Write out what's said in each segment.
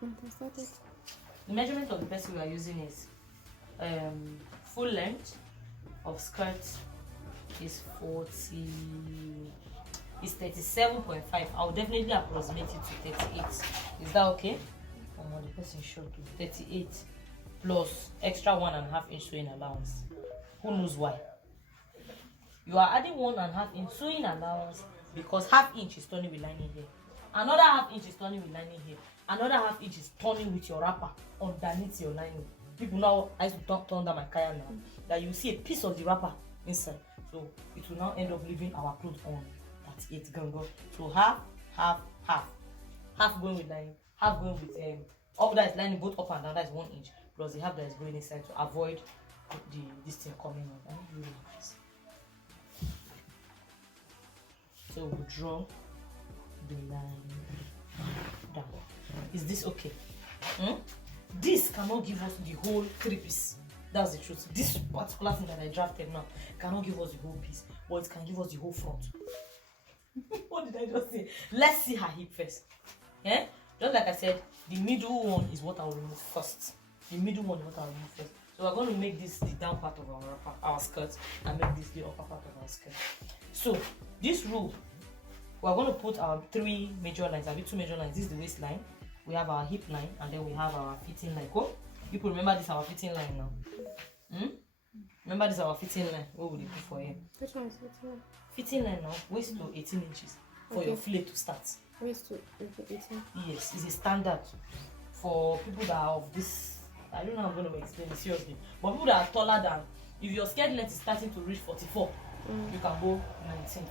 The measurement of the pencil we are using is full length of skirt is 37.5. I'll definitely approximate it to 38. Is that okay? The person showed to 38 plus extra 1.5 inch sewing allowance. Who knows why? You are adding 1.5 inch sewing allowance because half inch is turning with lining here. Another half inch is turning with lining here. Another half inch is turning with your wrapper underneath your lining. People now, I used to turn down my kaya now, that you see a piece of the wrapper inside. So it will now end up leaving our clothes on. That's it, gango. So half. Half going with lining, half going with up that is lining both up and down, that is 1 inch, plus the half that is going inside to avoid this thing coming out. So we'll draw the line down. Is this okay? This cannot give us the whole 3 piece. That's the truth. This particular thing that I drafted now cannot give us the whole piece, but it can give us the whole front. What did I just say? Let's see her hip first. Just like I said, the middle one is what I'll remove first. The middle one is what I'll remove first. So we're going to make this the down part of our skirt and make this the upper part of our skirt. So this rule, we're going to put our 3 major lines. I mean 2 major lines. This is the waistline. We have our hip line, and then we have our fitting line. Cool? People remember this is our fitting line now. Remember this is our fitting line. What would you put for here? Which one is fitting line? Fitting line now, waist to 18 inches for your fillet to start. Waist to 18? Yes, it's a standard for people that are of this. I don't know how I'm going to explain it seriously. But people that are taller than, if your skirt length is starting to reach 44, you can go 19.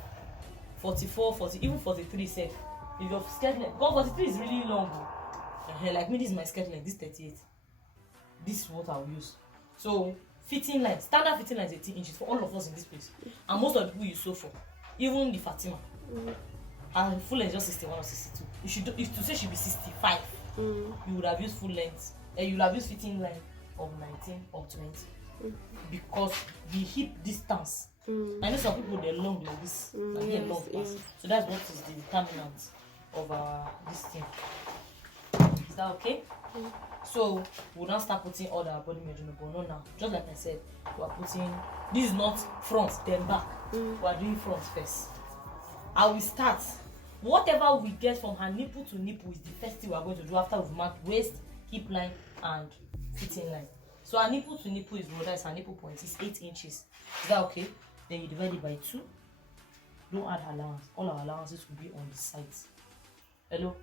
44, 40, even 43 safe. If your skirt length, because 43 is really long. Like me, this is my skirt length, this is 38. This is what I'll use. So fitting line, standard fitting line is 18 inches for all of us in this place. And most of the people you sew for, even the Fatima. And full length is just 61 or 62. If to say she be 65, you would have used full length. You would have used fitting line of 19 or 20. Because the hip distance. I know some people they're long like this. So that's what is the determinant of this thing. Is that okay? So we'll now start putting all our body measurement. But no, now, just like I said, we are putting, this is not front then back. We are doing front first. I will start. Whatever we get from her nipple to nipple is the first thing we are going to do after we've marked waist, hip line, and fitting line. So our nipple to nipple is what is her nipple point. It's 8 inches. Is that okay? Then you divide it by 2. Don't add allowance. All our allowances will be on the sides. Hello?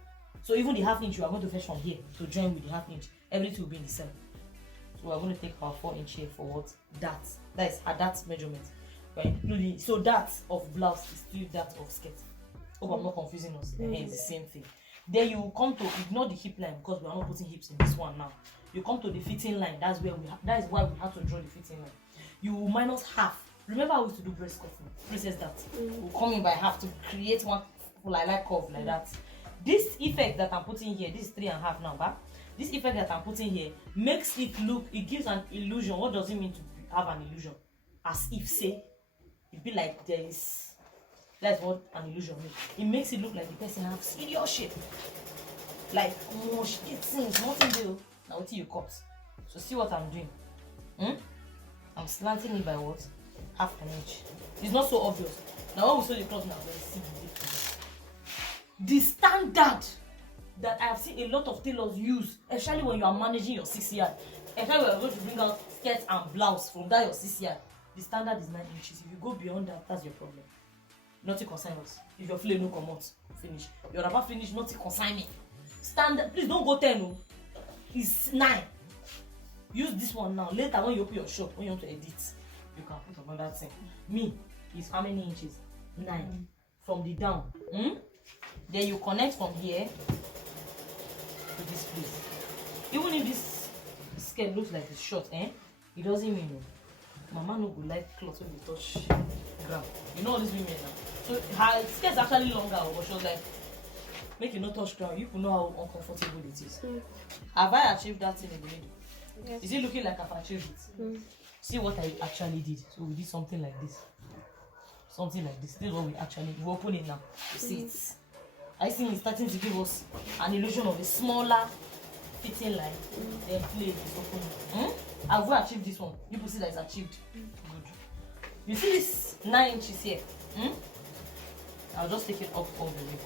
So even the half inch you are going to fetch from here to join with the half inch. Everything will be in the cell. So we are going to take our 4 inch here for what? That. That is her that measurement. We're including, so that of blouse is still that of skirt. Hope I'm not confusing us. It's the same thing. Then you come to ignore the hip line because we are not putting hips in this one now. You come to the fitting line. That is why we have to draw the fitting line. You minus half. Remember how we used to do breast cutting? Process that. We'll come in by half to create one like curve like that. This effect that I'm putting here, this is 3.5 now, but this effect that I'm putting here makes it look, it gives an illusion. What does it mean to have an illusion? As if, say, it be like there is, that's what an illusion means. It makes it look like the person has serious shape. Like, oh, she gets things, nothing there. Now, until you cut. So, see what I'm doing. I'm slanting it by what? Half an inch. It's not so obvious. Now, when we sew the cloth now, we'll see the difference. The standard that I have seen a lot of tailors use, especially when you are managing your 6 yard, especially when you're going to bring out skirts and blouse from that your 6 yard, the standard is 9 inches. If you go beyond that, that's your problem. Nothing concern us. If your fillet no come out, finish. Your wrapper finish, nothing concern me. Standard, please don't go 10. No, it's 9. Use this one now. Later, when you open your shop, when you want to edit, you can put another thing. Me is how many inches? 9 from the down. Then you connect from here to this place. Even if this skirt looks like it's short, it doesn't mean no. Mama no go like clothes when they touch ground. You know all these women now. So her skirt is actually longer, but she was like, make you not touch ground. You can know how uncomfortable it is. Have I achieved that thing in the middle? Yes. Is it looking like I've achieved it? See what I actually did. So we did something like this. Something like this. This is what we actually, we open it now. You see it. I think it's starting to give us an illusion of a smaller fitting line, then play is open. Have we achieved this one? You will see that it's achieved. Good. You see this 9 inches here? I'll just take it off all the way.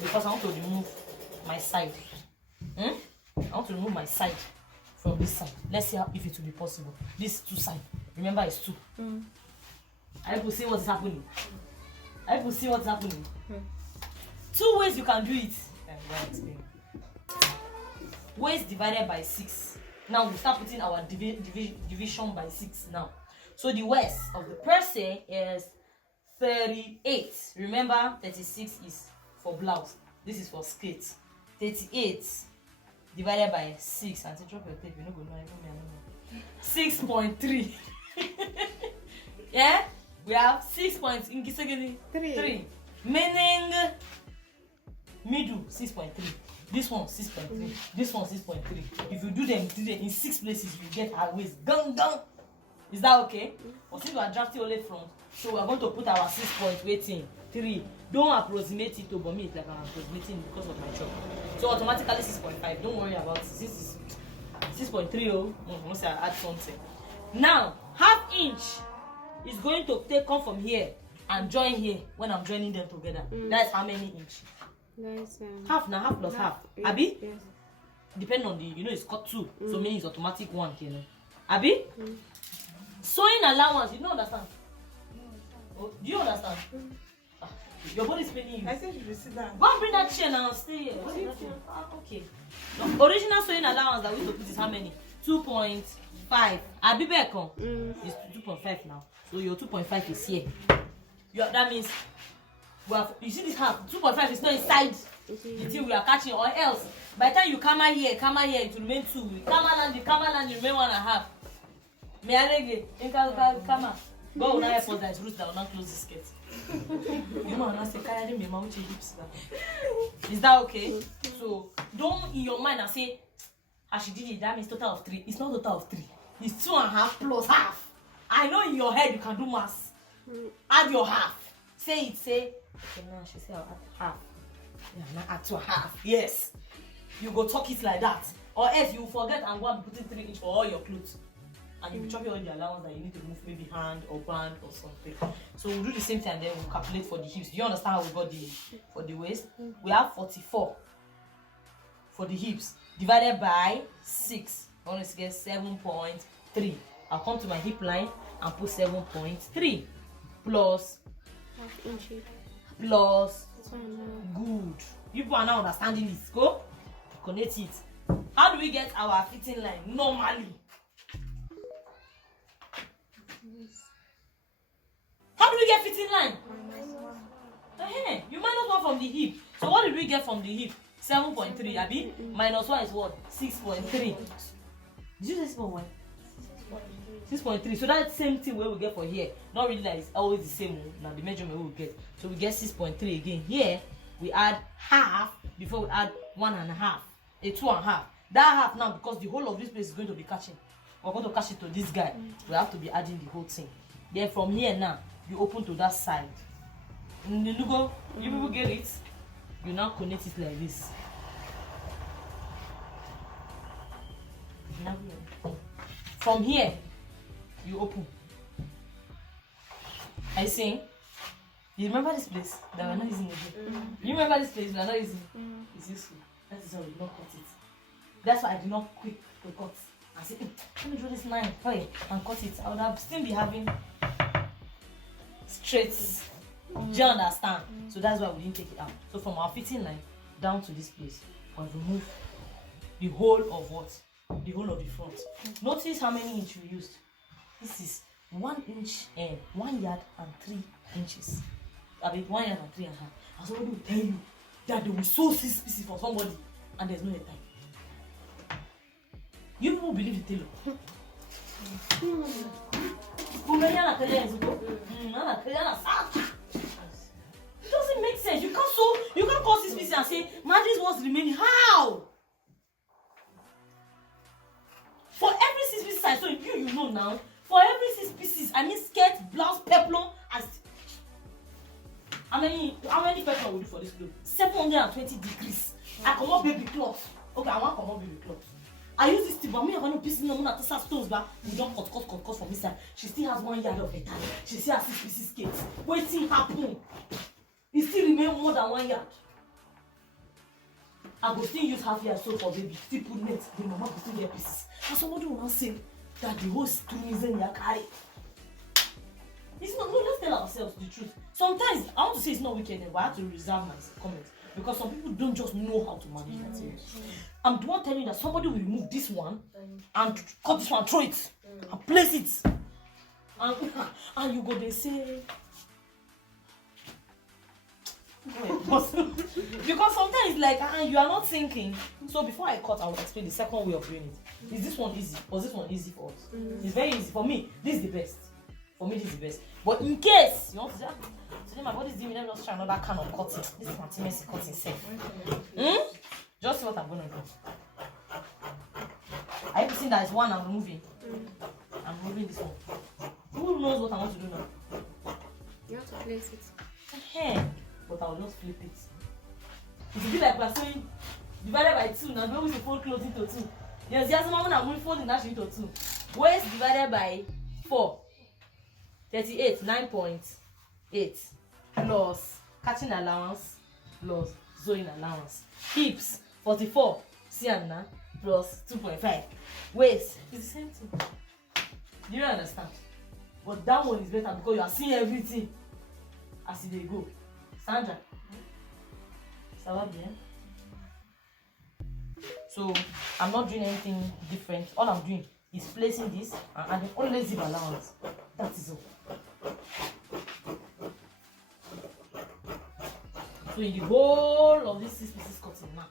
Because I want to remove my side. I want to remove my side from this side. Let's see if it will be possible. This 2 side. Remember, it's 2. I will see what is happening. I will see what's happening. 2 ways you can do it. Waist divided by 6. Now we start putting our division by 6 now. So the waist of the person is 38. Remember, 36 is for blouse. This is for skirt. 38 divided by 6. And to drop your tape, you know, go no, 6.3. Yeah, we have 6.3. Meaning middle 6.3. This one 6.3. This one 6.3. If you do them in 6 places, you get our waist. Gang. Is that okay? But since we are drafting only front, so we are going to put our 6.3. Don't approximate it, but me it's like I'm approximating because of my job. So automatically 6.5. Don't worry about it. Since it's 6.3, once I add something. Now, ½ inch is going to come from here and join here when I'm joining them together. That's how many inch? Nice. Half now, half plus half. Abi? Yes. Depending on the, it's cut 2. So meaning it's automatic 1, Abi? Sewing allowance, you don't understand? Oh, do you understand? Your body is paining you. I said you should sit down. Go and bring that chair now and stay here. Okay. The original sewing allowance that we used to put is how many? 2.5. Abi Beko? It's 2.5 now. So your 2.5 is here. That means, well, you see this half, 2.5 is not inside the thing we are catching, or else by the time you come here, it will remain 2. Come land, you remain 1.5. May I read it? Come on. Go on, I for that root that will not close the skirt. You know, I say, carry me, my hips. Is that okay? So don't in your mind and say, as she did it, that means total of 3. It's not total of 3. It's 2.5 plus half. I know in your head you can do maths. Add your half. Say it. Say. Okay, now she say I'll add half. Yeah, now add to half. Yes. You go talk it like that, or else you forget and go and put 3 inch for all your clothes. And you'll be chopping all the allowance that you need to remove, maybe hand or band or something. So we'll do the same thing and then we'll calculate for the hips. Do you understand how we got for the waist? We have 44 for the hips divided by 6. I want to get 7.3. I'll come to my hip line and put 7.3 plus ½ inch. plus good. You people are now understanding this. Go connect it. How do we get our fitting line normally? How do we get fitting line? You minus 1 from the hip. So what did we get from the hip? 7.3. Abi? Minus 1 is what? 6.3. Did you say 6.1? 6.3. So that's the same thing where we get for here. Not really like it's always the same. Now the measurement we will get. So we get 6.3 again. Here we add half before we add 1.5. A 2.5. That half now, because the whole of this place is going to be catching. We're going to catch it to this guy. We have to be adding the whole thing. Then from here now, you open to that side. And then you go, you people get it. You now connect it like this. From here, you open. Are you seeing? You remember this place that we're not using again? You remember this place we're not using? It's useful. That is why we did not cut it. That's why I did not quick to cut. I said, let me draw this line and cut it. I would have still be having straight. Do you understand? So that's why we didn't take it out. So from our fitting line down to this place, we've removed the whole of what? The whole of the front. Notice how many inches we used. This is 1 inch and 1 yard and 3 inches. I mean 1 yard and 3.5. And somebody will tell you that they will sew 6 pieces for somebody and there's no time. You people believe the tailor. It doesn't make sense. You can't sew, you can't cut 6 pieces and say, man, this was remaining. How? For every 6 pieces I sew, you know now, for every 6 pieces, I mean skirt, blouse, peplum, How many person will do for this clothes? 720 degrees. I come up baby cloth. Okay, I want come up baby cloth. I use this tip, but me I want to piece no na tesa stones back. We don't cut from inside. She still has 1 yard of hair. She still has 6 pieces skate. Waiting happen. It still remain more than 1 yard. I go still use half yard sew for baby. Still put net. The mama go still get pieces. And somebody will not say that the whole string is in your carry. It's not. No, let's tell ourselves the truth. Sometimes I want to say it's not wicked, but I have to reserve my comments because some people don't just know how to manage materials. I'm the one telling you that somebody will remove this one and cut this one, throw it, and place it, and you go they say. Because sometimes it's like you are not thinking. So before I cut, I will explain the second way of doing it. Is this one easy? Was this one easy for us? It's very easy for me. This is the best. For me, this is the best. But in case you want to say, today my body's doing, let me just try another kind of cutting. This is my intimacy cutting safe. Just see what I'm gonna do. Are you seeing that it's one I'm removing? I'm removing this one. Who knows what I want to do now? You have to place it. Hey, but I will just flip it. It will be like we're saying divided by 2. Now we fold clothes into 2. Yes, yes, mama, now we fold that into 2. Waist divided by 4. 38, 9.8 plus catching allowance plus sewing allowance. Hips 44, Sienna plus 2.5. Waist is the same thing. Do you understand? But that one is better because you are seeing everything as they go. Sandra, ça va bien? So I'm not doing anything different. All I'm doing is placing this and adding only zip allowance. That is all. So in the whole of these 6 pieces cutting now,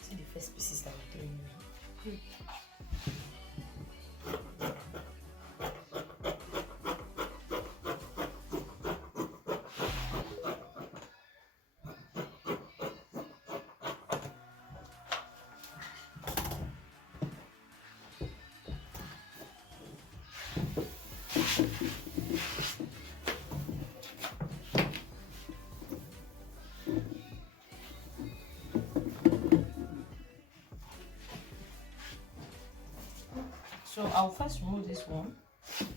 see the first pieces that we're doing now. So I'll first remove this one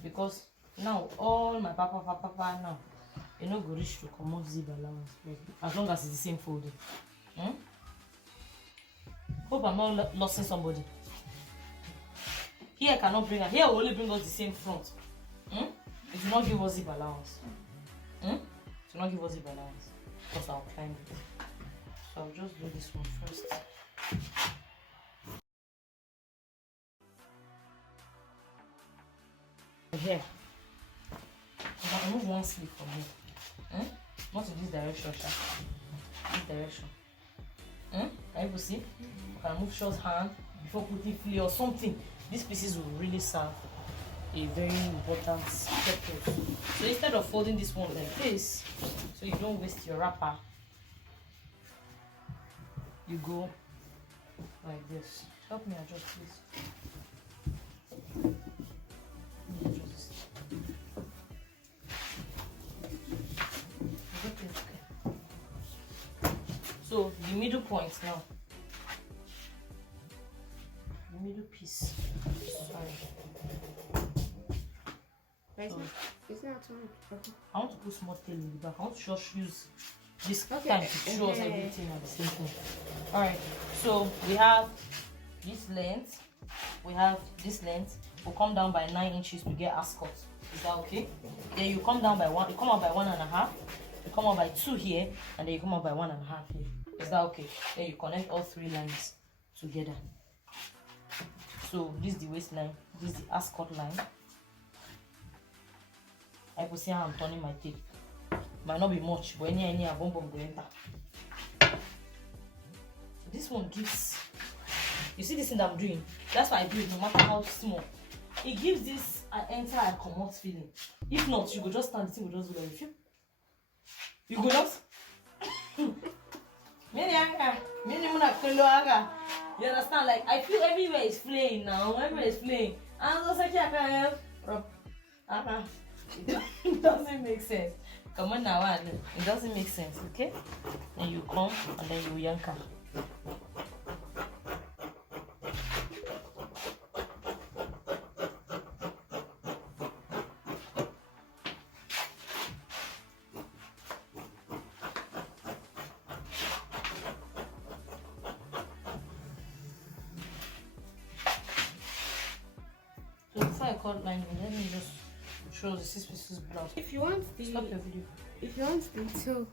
because now all my papa now you know go reach to comot zip allowance as long as it's the same folding. Hope I'm not losing somebody. Here I cannot bring her. Here will only bring us the same front. It will not give us zip allowance. It will not give us zip allowance because I'll climb it. So I'll just do this one first. Here, I can remove one sleeve from here. Not in this direction, this direction. Can you see? I can remove short hand before putting flea or something. These pieces will really serve a very important purpose. So instead of folding this one like this, so you don't waste your wrapper, you go like this. Help me adjust this. So the middle point now, the middle piece. Sorry. So, it's not too much. I want to put small tail in the back. I want to just use this time to show us everything at the same time. Alright, so we have this length, we have this length. We'll come down by 9 inches to get ascot. Is that okay? Then you come down by 1, you come up by 1.5, you come up by 2 here, and then you come up by 1.5 here. Is that okay? Then you connect all 3 lines together. So this is the waistline, this is the ascot line. I can see how I'm turning my tape. Might not be much, but any a bomb go enter. So this one gives, you see this thing that I'm doing? That's why I do it no matter how small. It gives this enter and come out feeling. If not, you go just stand, the thing will just go like you. You go just you understand? Like I feel everywhere is playing now. Everywhere is playing. And I was like, it doesn't make sense. Come on now, it doesn't make sense, okay? And you come and then you yank her. So before I cut line, let me just show the 6 pieces blouse. If you want the Stop your video. if you want the two